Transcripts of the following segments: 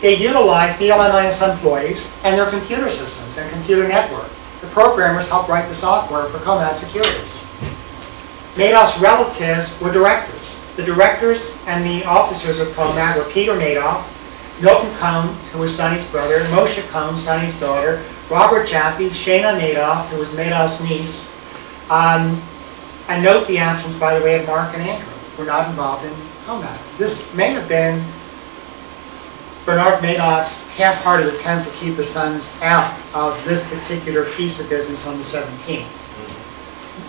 They utilized BLMIS employees and their computer systems and computer network. The programmers helped write the software for Comad Securities. Madoff's relatives were directors. The directors and the officers of Comad were Peter Madoff, Milton Cohn, who was Sonny's brother, Moshe Cohn, Sonny's daughter, Robert Jaffe, Shana Madoff, who was Madoff's niece. And note the absence, by the way, of Mark and Andrew, who were not involved in Comad. This may have been Bernard Madoff's half-hearted attempt to keep his sons out of this particular piece of business on the 17th.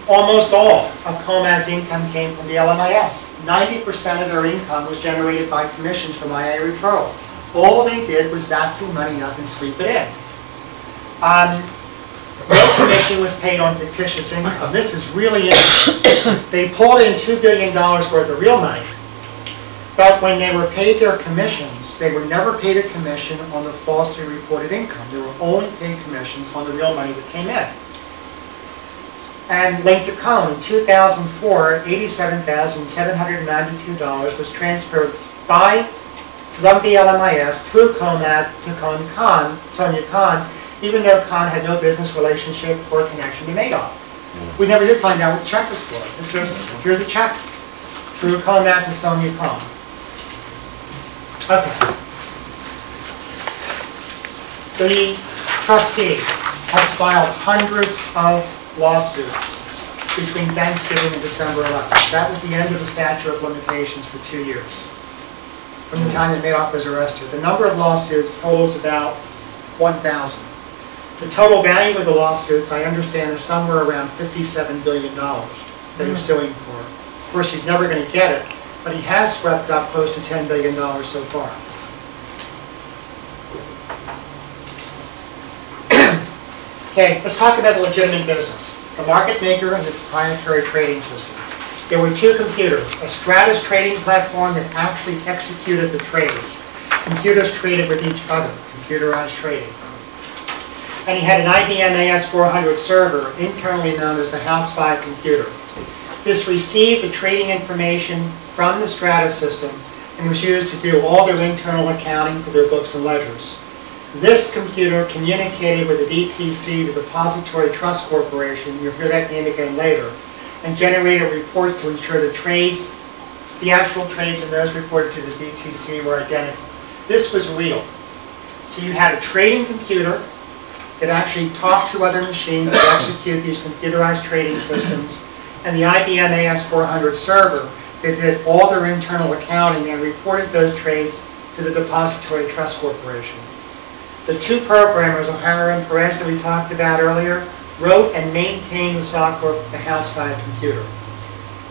Almost all of Comad's income came from the LMIS. 90% of their income was generated by commissions from IA referrals. All they did was vacuum money up and sweep it in. No commission was paid on fictitious income. This is really interesting. They pulled in $2 billion worth of real money, but when they were paid their commissions, they were never paid a commission on the falsely reported income. They were only paid commissions on the real money that came in. And linked to Cohn, in 2004, $87,792 was transferred from BLMIS through Comad to Sonia Khan, even though Khan had no business relationship or connection to Madoff. We never did find out what the check was for. It just, here's a check through Comad to Sonia Khan. Okay. The trustee has filed hundreds of lawsuits between Thanksgiving and December 11th. That was the end of the statute of limitations for 2 years, from the time that Madoff was arrested. The number of lawsuits totals about 1,000. The total value of the lawsuits, I understand, is somewhere around $57 billion that he's suing for. Of course, he's never going to get it, but he has swept up close to $10 billion so far. Okay, let's talk about the legitimate business, the market maker and the proprietary trading system. There were two computers, a Stratus trading platform that actually executed the trades. Computers traded with each other, computerized trading. And he had an IBM AS400 server, internally known as the House 5 computer. This received the trading information from the Stratus system and was used to do all their internal accounting for their books and ledgers. This computer communicated with the DTC, the Depository Trust Corporation, you'll hear that name again later, and generated reports to ensure the trades, the actual trades and those reported to the DTC were identical. This was real. So you had a trading computer that actually talked to other machines to execute these computerized trading systems, and the IBM AS400 server that did all their internal accounting and reported those trades to the Depository Trust Corporation. The two programmers, O'Hara and Perez, that we talked about earlier, wrote and maintained the software for the House 5 computer.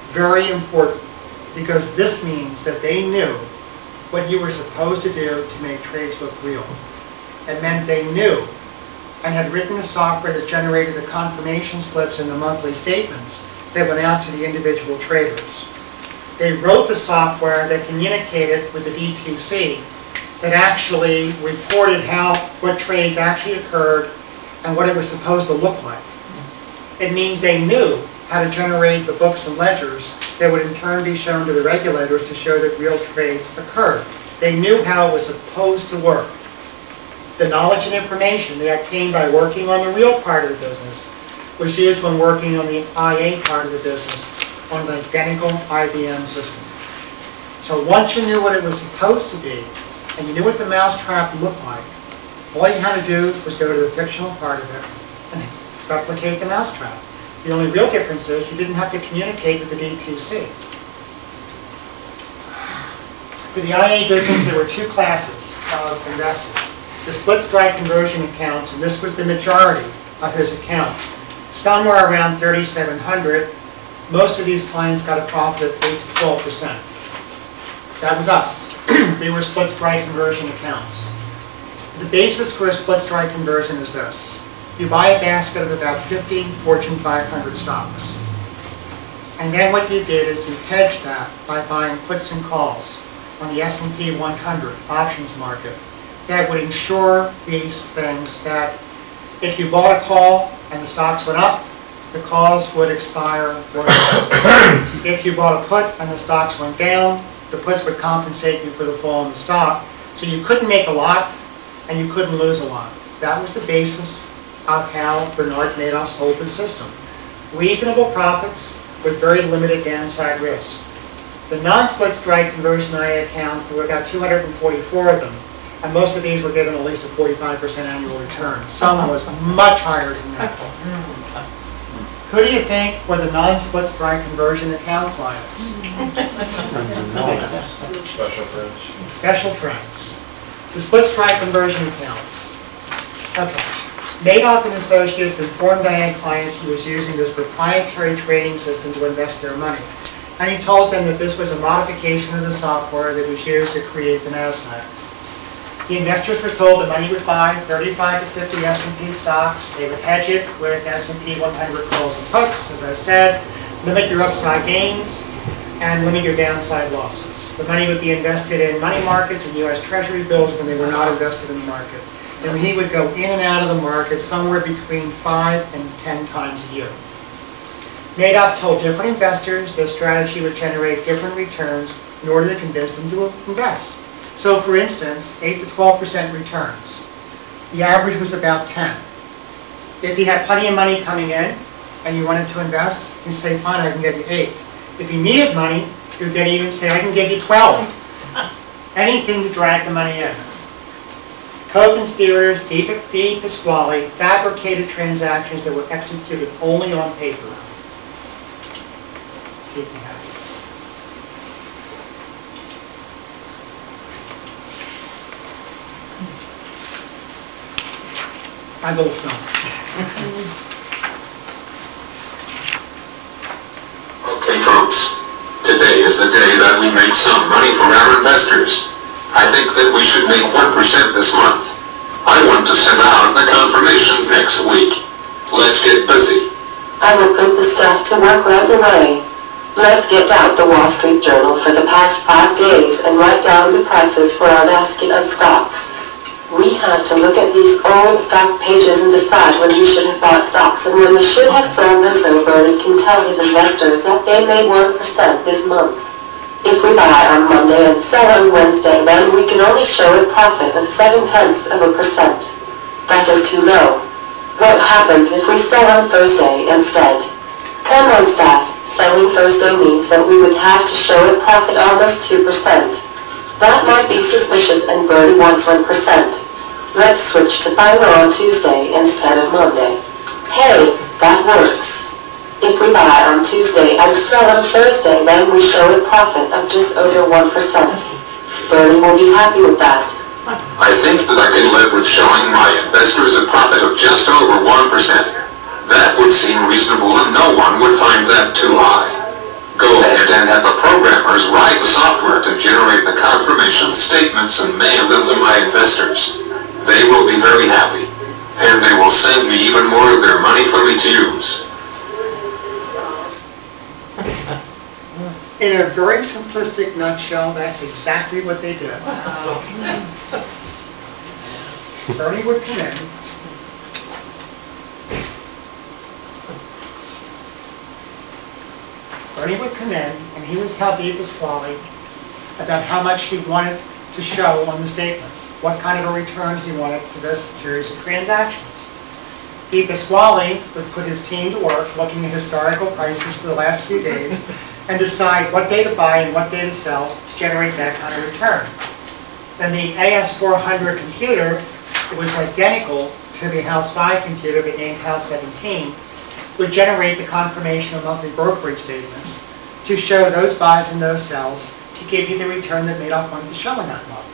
Very important, because this means that they knew what you were supposed to do to make trades look real. It meant they knew and had written the software that generated the confirmation slips and the monthly statements that went out to the individual traders. They wrote the software that communicated with the DTC that actually reported what trades actually occurred and what it was supposed to look like. It means they knew how to generate the books and ledgers that would in turn be shown to the regulators to show that real trades occurred. They knew how it was supposed to work. The knowledge and information they obtained by working on the real part of the business was used when working on the IA part of the business on an identical IBM system. So once you knew what it was supposed to be, and you knew what the mousetrap looked like, all you had to do was go to the fictional part of it and replicate the mousetrap. The only real difference is you didn't have to communicate with the DTC. For the IA business, there were two classes of investors. The split strike conversion accounts, and this was the majority of his accounts. Some were around 3,700. Most of these clients got a profit of 8 to 12%. That was us. We were split strike conversion accounts. The basis for a split strike conversion is this. You buy a basket of about 50 Fortune 500 stocks. And then what you did is you hedged that by buying puts and calls on the S&P 100 options market that would ensure these things that if you bought a call and the stocks went up, the calls would expire worthless. If you bought a put and the stocks went down, the puts would compensate you for the fall in the stock, So you couldn't make a lot, and you couldn't lose a lot. That was the basis of how Bernard Madoff sold the system. Reasonable profits with very limited downside risk. The non-split strike conversion IA accounts, there were about 244 of them, and most of these were given at least a 45% annual return. Some was much higher than that. Who do you think were the non-split strike conversion account clients? Special friends. Special friends. The split strike conversion accounts. Okay. Madoff and Associates informed IA clients he was using this proprietary trading system to invest their money. And he told them that this was a modification of the software that was used to create the NASDAQ. The investors were told the money would buy 35 to 50 S&P stocks. They would hedge it with S&P 100 calls and puts. As I said, limit your upside gains and limit your downside losses. The money would be invested in money markets and U.S. Treasury bills when they were not invested in the market. And he would go in and out of the market somewhere between 5 and 10 times a year. Madoff told different investors this strategy would generate different returns in order to convince them to invest. So for instance, 8 to 12% returns. The average was about 10. If you had plenty of money coming in and you wanted to invest, you'd say, fine, I can give you 8. If you needed money, you'd even say, I can give you 12. Anything to drag the money in. Co-conspirators, De Pasquale, fabricated transactions that were executed only on paper. Let's see if we have this. My little film. Okay, folks. Today is the day that we make some money for our investors. I think that we should make 1% this month. I want to send out the confirmations next week. Let's get busy. I will put the stuff to work right away. Let's get out the Wall Street Journal for the past 5 days and write down the prices for our basket of stocks. We have to look at these old stock pages and decide when we should have bought stocks and when we should have sold them so Bernie can tell his investors that they made 1% this month. If we buy on Monday and sell on Wednesday, then we can only show a profit of 0.7%. That is too low. What happens if we sell on Thursday instead? Come on, staff. Selling Thursday means that we would have to show a profit almost 2%. That might be suspicious and Bertie wants 1%. Let's switch to buying on Tuesday instead of Monday. Hey, that works. If we buy on Tuesday and sell on Thursday, then we show a profit of just over 1%. Bernie will be happy with that. I think that I can live with showing my investors a profit of just over 1%. That would seem reasonable and no one would find that too high. Go ahead and have the programmers write the software to generate the confirmation statements and mail them to my investors. They will be very happy. And they will send me even more of their money for me to use. In a very simplistic nutshell, that's exactly what they did. Bernie would come in. Bernie would come in and he would tell De Pasquale about how much he wanted to show on the statements, what kind of a return he wanted for this series of transactions. De Pasquale would put his team to work looking at historical prices for the last few days and decide what day to buy and what day to sell to generate that kind of return. Then the AS400 computer, it was identical to the House 5 computer but named House 17, would generate the confirmation of monthly brokerage statements to show those buys and those sells to give you the return that Madoff wanted to show in that month.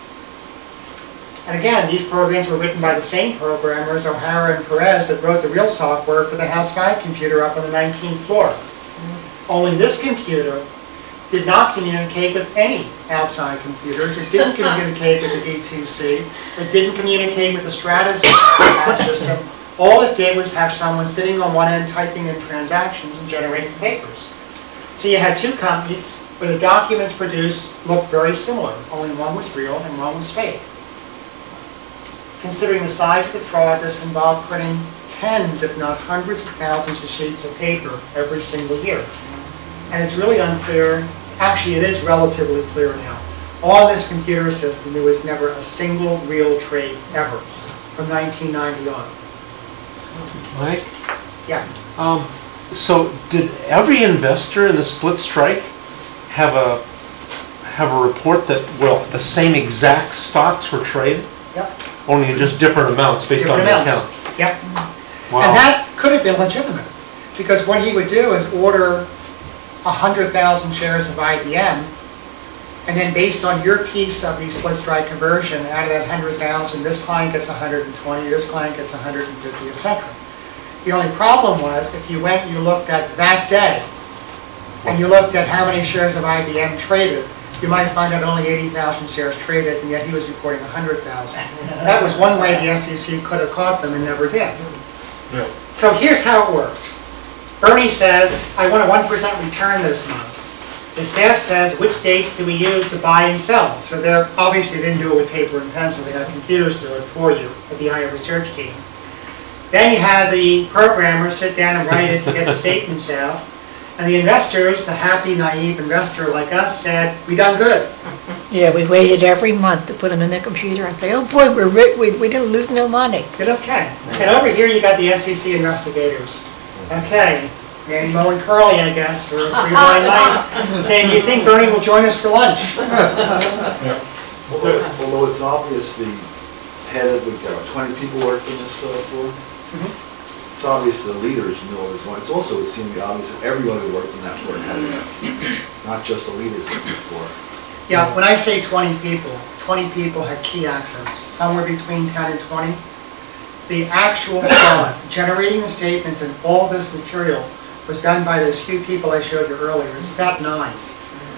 And again, these programs were written by the same programmers, O'Hara and Perez, that wrote the real software for the House 5 computer up on the 19th floor. Only this computer did not communicate with any outside computers. It didn't communicate with the D2C. It didn't communicate with the Stratus system. All it did was have someone sitting on one end typing in transactions and generating papers. So you had two companies where the documents produced looked very similar. Only one was real and one was fake. Considering the size of the fraud, this involved printing tens, if not hundreds of thousands of sheets of paper every single year. And it's really unclear, actually it is relatively clear now. On this computer system, there was never a single real trade ever from 1990 on. Mike? Yeah. So did every investor in the split strike have a report that, well, the same exact stocks were traded? Yep. Only in just different amounts based on the Different account? amounts. Yep. Wow. And that could have been legitimate, because what he would do is order 100,000 shares of IBM, and then based on your piece of the split strike conversion, out of that 100,000, this client gets 120, this client gets 150, etc. The only problem was, if you went and you looked at that day, and you looked at how many shares of IBM traded, you might find out only 80,000 shares traded, and yet he was reporting 100,000. That was one way the SEC could have caught them and never did. Yeah. So here's how it worked. Bernie says, I want a 1% return this month. The staff says, which dates do we use to buy and sell? So they're obviously didn't do it with paper and pencil. They had computers do it for you at the IA research team. Then you had the programmers sit down and write it to get the statements out. And the investors, the happy, naive investor like us, said, we done good. Yeah, we waited every month to put them in the computer and say, oh boy, we didn't lose no money. Did okay. And over here you got the SEC investigators. Okay, Manny, Mo, and Curly, I guess, or 3 blind mice, saying, do you think Bernie will join us for lunch? Although it's obvious the head of, we've got 20 people working in this floor. It's obvious the leaders knew what was going on. It's also, it seemed to be obvious that everyone who worked in that floor had it, not just the leaders of the floor. Yeah, when I say 20 people had key access, somewhere between 10 and 20. The actual fraud, generating the statements and all this material was done by those few people I showed you earlier. It's about 9.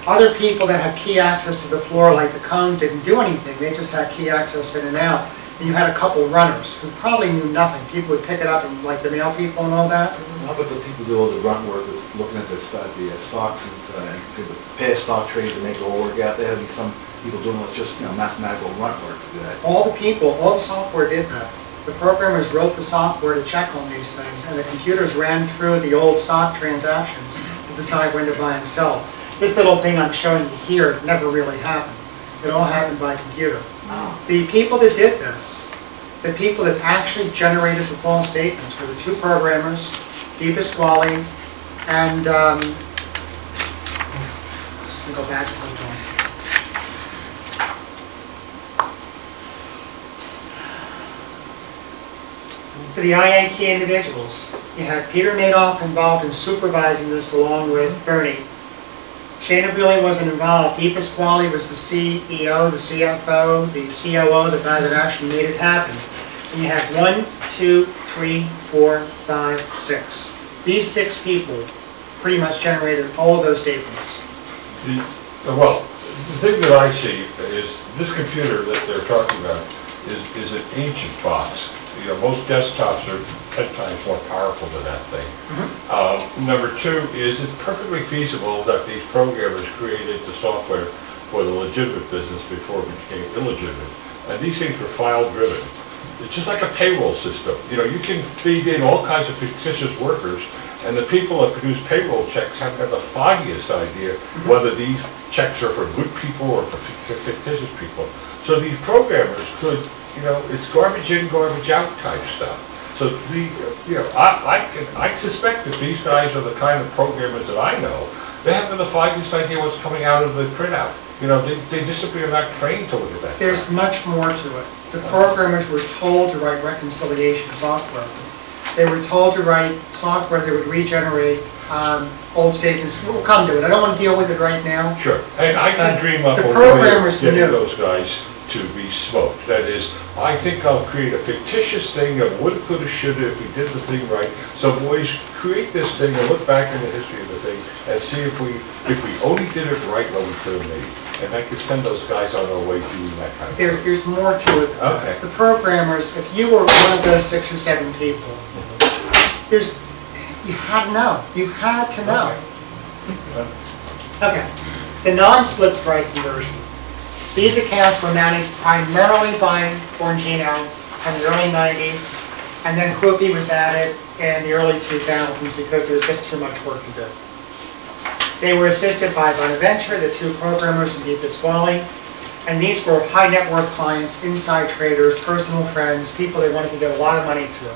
Other people that had key access to the floor, like the cones, didn't do anything. They just had key access in and out. And you had a couple runners who probably knew nothing. People would pick it up, and like the mail people and all that. How about the people who do all the grunt work with looking at the stocks and the past stock trades and make it all work out? There had to be some people doing just mathematical grunt work to do that. All the software did that. The programmers wrote the software to check on these things, and the computers ran through the old stock transactions to decide when to buy and sell. This little thing I'm showing you here never really happened. It all happened by computer. The people that did this, the people that actually generated the false statements were the 2 programmers, Di Pasquale and go back to the one. For the IA key individuals, you had Peter Madoff involved in supervising this along with Bernie. Shana Bewley wasn't involved. Di Pasquale was the CEO, the CFO, the COO, the guy that actually made it happen. And you had 1, 2, 3, 4, 5, 6. These 6 people pretty much generated all of those statements. Well, the thing that I see is this computer that they're talking about is an ancient box. You know, most desktops are 10 times more powerful than that thing. Number 2 is it's perfectly feasible that these programmers created the software for the legitimate business before it became illegitimate. And these things were file driven. It's just like a payroll system. You know, you can feed in all kinds of fictitious workers, and the people that produce payroll checks haven't got the foggiest idea whether these checks are for good people or for fictitious people. So these programmers could, you know, it's garbage in, garbage out type stuff. So I suspect that these guys are the kind of programmers that I know. They haven't the foggiest idea what's coming out of the printout. You know, they disappear, are not trained to look at that. There's much more to it. The programmers were told to write reconciliation software. They were told to write software that would regenerate old statements. We'll come to it. I don't want to deal with it right now. Sure. And I can dream up the a way programmers of getting knew. those guys to be smoked. That is, I think I'll create a fictitious thing of woulda, coulda, shoulda if we did the thing right. So boys, create this thing and look back in the history of the thing and see if we only did it right what we could have made. And I could send those guys on their way doing that kind of thing. There's more to it. Okay. The programmers, if you were one of those 6 or 7 people, you had to know. You had to know. Okay. The non-split strike conversion. These accounts were managed primarily by Orangino in the early 90s, and then Quilpie was added in the early 2000s because there was just too much work to do. They were assisted by Bonaventure, the 2 programmers, and Di Pasquale. And these were high net worth clients, inside traders, personal friends, people they wanted to get a lot of money to.